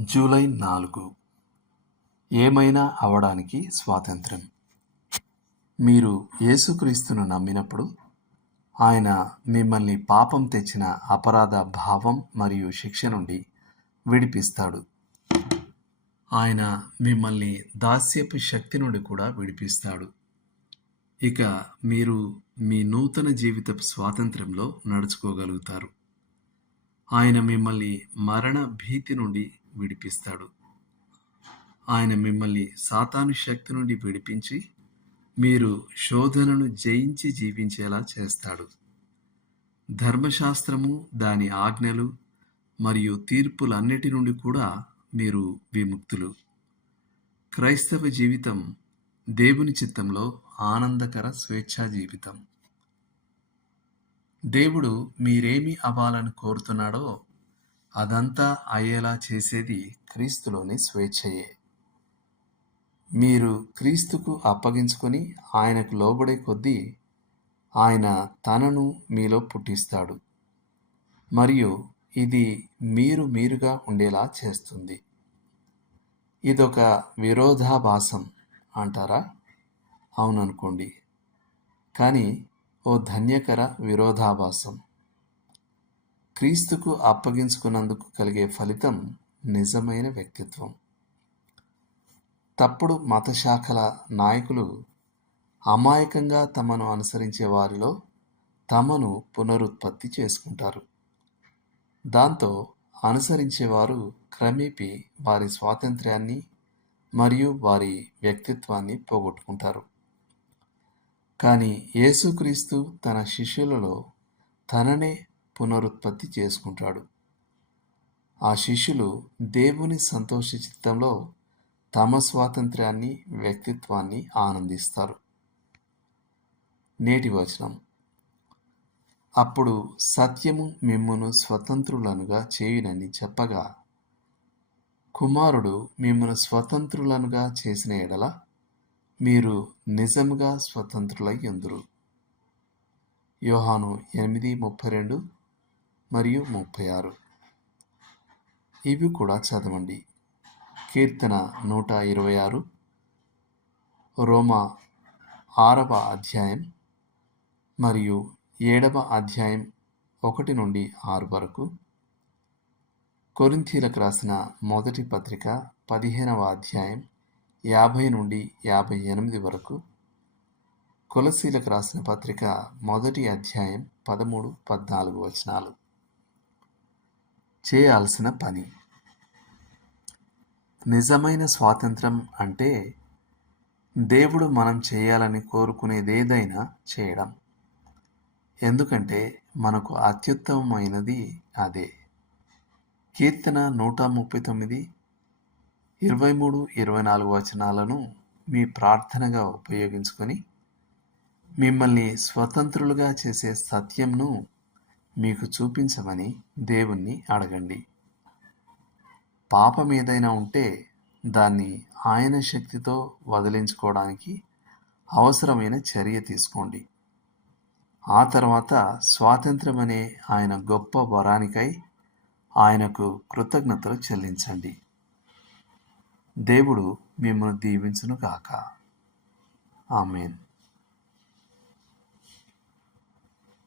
July నాలుగు. ఏమైనా అవడానికి స్వాతంత్రం. మీరు యేసుక్రీస్తును నమ్మినప్పుడు ఆయన మిమ్మల్ని పాపం తెచ్చిన అపరాధ భావం మరియు శిక్ష నుండి విడిపిస్తాడు. ఆయన మిమ్మల్ని దాస్యపు శక్తి నుండి కూడా విడిపిస్తాడు. ఇక మీరు మీ నూతన జీవితపు స్వాతంత్ర్యంలో నడుచుకోగలుగుతారు. ఆయన మిమ్మల్ని మరణ భీతి నుండి విడిపిస్తాడు. ఆయన మిమ్మల్ని సాతాను శక్తి నుండి విడిపించి మీరు శోధనను జయించి జీవించేలా చేస్తాడు. ధర్మశాస్త్రము దాని ఆజ్ఞలు మరియు తీర్పులన్నిటి నుండి కూడా మీరు విముక్తులు. క్రైస్తవ జీవితం దేవుని చిత్తంలో ఆనందకర స్వేచ్ఛా జీవితం. దేవుడు మీరేమి అవ్వాలని కోరుతున్నాడో అదంతా అయ్యేలా చేసేది క్రీస్తులోని స్వేచ్ఛయే. మీరు క్రీస్తుకు అప్పగించుకొని ఆయనకు లోబడే కొద్దీ ఆయన తనను మీలో పుట్టిస్తాడు. మరియు ఇది మీరు మీరుగా ఉండేలా చేస్తుంది. ఇదొక విరోధాభాసం అంటారా? అవుననుకోండి. కానీ ఓ ధన్యకర విరోధాభాసం. క్రీస్తుకు అప్పగించుకున్నందుకు కలిగే ఫలితం నిజమైన వ్యక్తిత్వం. తప్పుడు మతశాఖల నాయకులు అమాయకంగా తమను అనుసరించే వారిలో తమను పునరుత్పత్తి చేసుకుంటారు. దాంతో అనుసరించేవారు క్రమేపీ వారి స్వాతంత్ర్యాన్ని మరియు వారి వ్యక్తిత్వాన్ని పోగొట్టుకుంటారు. కానీ యేసుక్రీస్తు తన శిష్యులలో తననే పునరుత్పత్తి చేసుకుంటాడు. ఆ శిష్యులు దేవుని సంతోష చిత్తంలో తమ స్వాతంత్ర్యాన్ని వ్యక్తిత్వాన్ని ఆనందిస్తారు. నేటి వచనం. అప్పుడు సత్యము మిమ్మును స్వతంత్రులనుగా చేయునని చెప్పగా కుమారుడు మిమ్మను స్వతంత్రులనుగా చేసిన ఎడల మీరు నిజముగా స్వతంత్రులై ఎందురు యోహాను ఎనిమిది ముప్పై రెండు మరియు ముప్పై ఆరు. ఇవి కూడా చదవండి. కీర్తన నూట ఇరవై ఆరు. రోమా ఆరవ అధ్యాయం మరియు ఏడవ అధ్యాయం ఒకటి నుండి ఆరు వరకు. కొరింథీలకు రాసిన మొదటి పత్రిక పదిహేనవ అధ్యాయం యాభై నుండి యాభై ఎనిమిది వరకు. కులశీలకు రాసిన పత్రిక మొదటి అధ్యాయం పదమూడు పద్నాలుగు వచనాలు. చేయాల్సిన పని. నిజమైన స్వాతంత్రం అంటే దేవుడు మనం చేయాలని కోరుకునేదేదైనా చేయడం. ఎందుకంటే మనకు అత్యుత్తమమైనది అదే. కీర్తన నూట ముప్పై తొమ్మిది ఇరవై మూడు ఇరవై నాలుగు వచనాలను మీ ప్రార్థనగా ఉపయోగించుకొని మిమ్మల్ని స్వతంత్రులుగా చేసే సత్యంను మీకు చూపించమని దేవుణ్ణి అడగండి. పాపం ఏదైనా ఉంటే దాన్ని ఆయన శక్తితో వదిలించుకోవడానికి అవసరమైన చర్య తీసుకోండి. ఆ తర్వాత స్వాతంత్రం అనే ఆయన గొప్ప వరానికై ఆయనకు కృతజ్ఞతలు చెల్లించండి. దేవుడు మిమ్మల్ని దీవించును గాక ఆమెన్.